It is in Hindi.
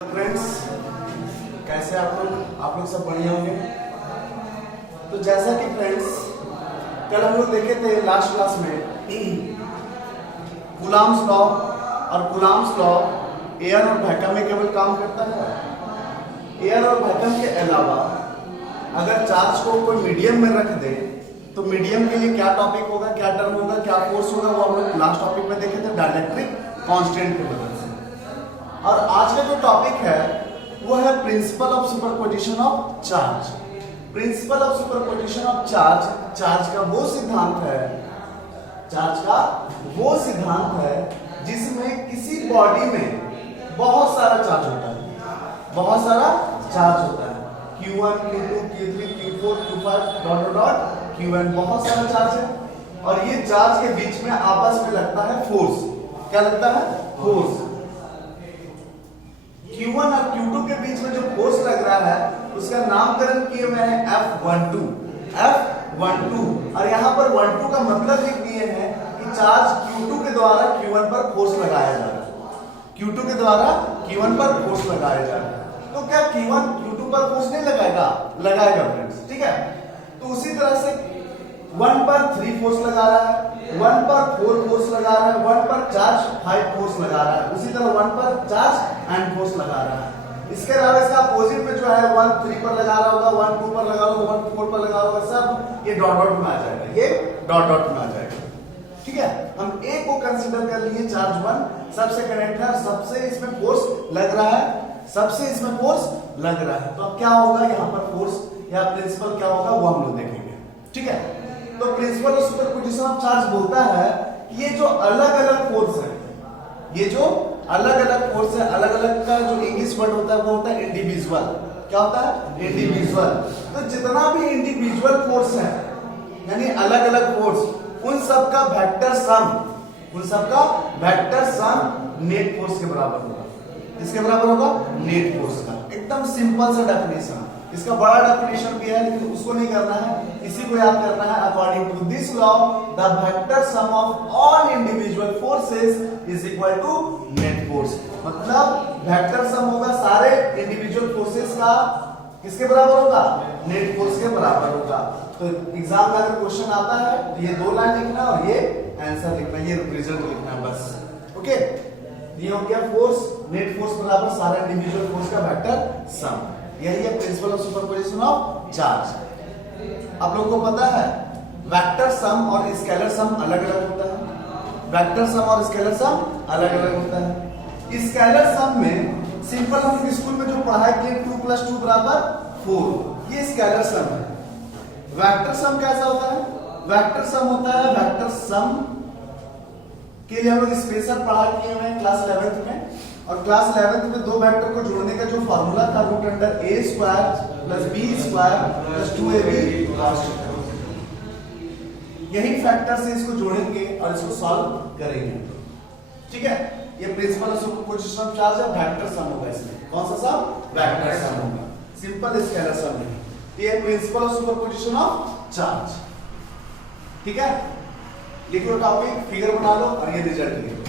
फ्रेंड्स, कैसे आप लोग सब बढ़िया होंगे। तो जैसा कि फ्रेंड्स कल हम लोग देखे थे लास्ट क्लास में कूलॉम्स लॉ, और कूलॉम्स लॉ एयर और वैक्यूम में केवल काम करता है। एयर और वैक्यूम के अलावा अगर चार्ज को कोई मीडियम में रख दे तो मीडियम के लिए क्या टॉपिक होगा, क्या टर्म होगा, क्या फोर्स होगा, वो हम लोग लास्ट टॉपिक में देखे थे डाइलेक्ट्रिक कांस्टेंट के वजह से। और आज का जो टॉपिक है वो है principle of superposition of charge. Principle of superposition of charge, charge का वो सिद्धांत है जिसमें किसी बॉडी में बहुत सारा चार्ज होता है, Q1, Q2, Q3, Q4, Q5 dot dot Qn, बहुत सारा चार्ज है। और ये चार्ज के बीच में आपस में लगता है फोर्स। क्या लगता है? फोर्स। Q1 और Q2 के बीच में जो फोर्स लग रहा है उसका नामकरण किए हुए हैं F12। और यहाँ पर 12 का मतलब लिख दिए हैं कि चार्ज Q2 के द्वारा Q1 पर फोर्स लगाया जा रहा है। Q2 के द्वारा Q1 पर फोर्स लगाया जा रहा है। तो क्या Q1 Q2 पर फोर्स नहीं लगाएगा फ्रेंड्स, ठीक है। तो उसी तरह से 1 पर 3 फोर्स लगा रहा है, 1 पर 4 फोर्स लगा रहा है, 1 पर चार्ज 5 फोर्स लगा रहा है, उसी तरह 1 पर चार्ज एंड फोर्स लगा रहा है। इसके अलावा इसका अपोजिट में जो है 1 3 पर लगा रहा होगा, 1 2 पर लगा रहा होगा, 1 4 पर लगा रहा होगा, सब ये डॉट डॉट में आ जाएगा, ये डॉट डॉट में आ जाएगा, ठीक है। हम ए को कंसीडर कर लिए, चार्ज 1 सबसे कनेक्ट है, सबसे इसमें फोर्स लग रहा है, तो अब क्या होगा यहाँ पर फोर्स या प्रिंसिपल क्या होगा वो हम लोग देखेंगे, ठीक है। तो principle of superposition of charge बोलता है कि ये जो अलग अलग फोर्स है, अलग अलग का जो इंग्लिश वर्ड होता है वो होता है इंडिविजुअल। क्या होता है? इंडिविजुअल। तो जितना भी इंडिविजुअल फोर्स है यानी अलग अलग फोर्स, उन सब का वेक्टर सम नेट फोर्स के बराबर होगा। इसके बराबर होगा नेट फोर्स का। एकदम सिंपल सा डेफिनेशन। इसका बड़ा डेफिनेशन भी है लेकिन उसको नहीं करना है, इसी को याद करना है। According to this law the vector sum of all individual forces is equal to net force. मतलब वेक्टर सम होगा सारे इंडिविजुअल फोर्सेस का, किसके बराबर होगा? नेट फोर्स के बराबर होगा। तो एग्जाम में अगर क्वेश्चन आता है तो ये 2 लाइन लिखना और ये आंसर लिखना, ये रिजल्ट लिखना है बस। ओके, ये हो गया फोर्स, नेट फोर्स बराबर सारा इंडिविजुअल फोर्स का वेक्टर सम। यही है principle of superposition of charge. आप लोगों को पता है वेक्टर सम और स्केलर सम अलग अलग होता है। वेक्टर सम और स्केलर सम अलग अलग होता है। स्केलर सम में सिंपल हम स्कूल में जो पढ़ाई किए 2 + 2 = 4, ये स्केलर सम है। वेक्टर सम कैसा होता है? वेक्टर सम होता है, वेक्टर सम के लिए हम लोग स्पेशल पढ़ाई किए हुए हैं क्लास 11th में। और क्लास 11th में 2 वेक्टर को जोड़ने का जो फार्मूला था √a² + b² + 2ab cos θ, यही फैक्टर से इसको जोड़ेंगे और इसको सॉल्व करेंगे, ठीक है। ये principle of superposition of charge है, वेक्टर सम होगा इसमें। कौन सा सम? वेक्टर सम होगा, सिंपल स्केलर सम नहीं। ये principle of superposition of charge, ठीक है। लिखो टॉपिक, फिगर बना लो और ये रिजल्ट लिखो।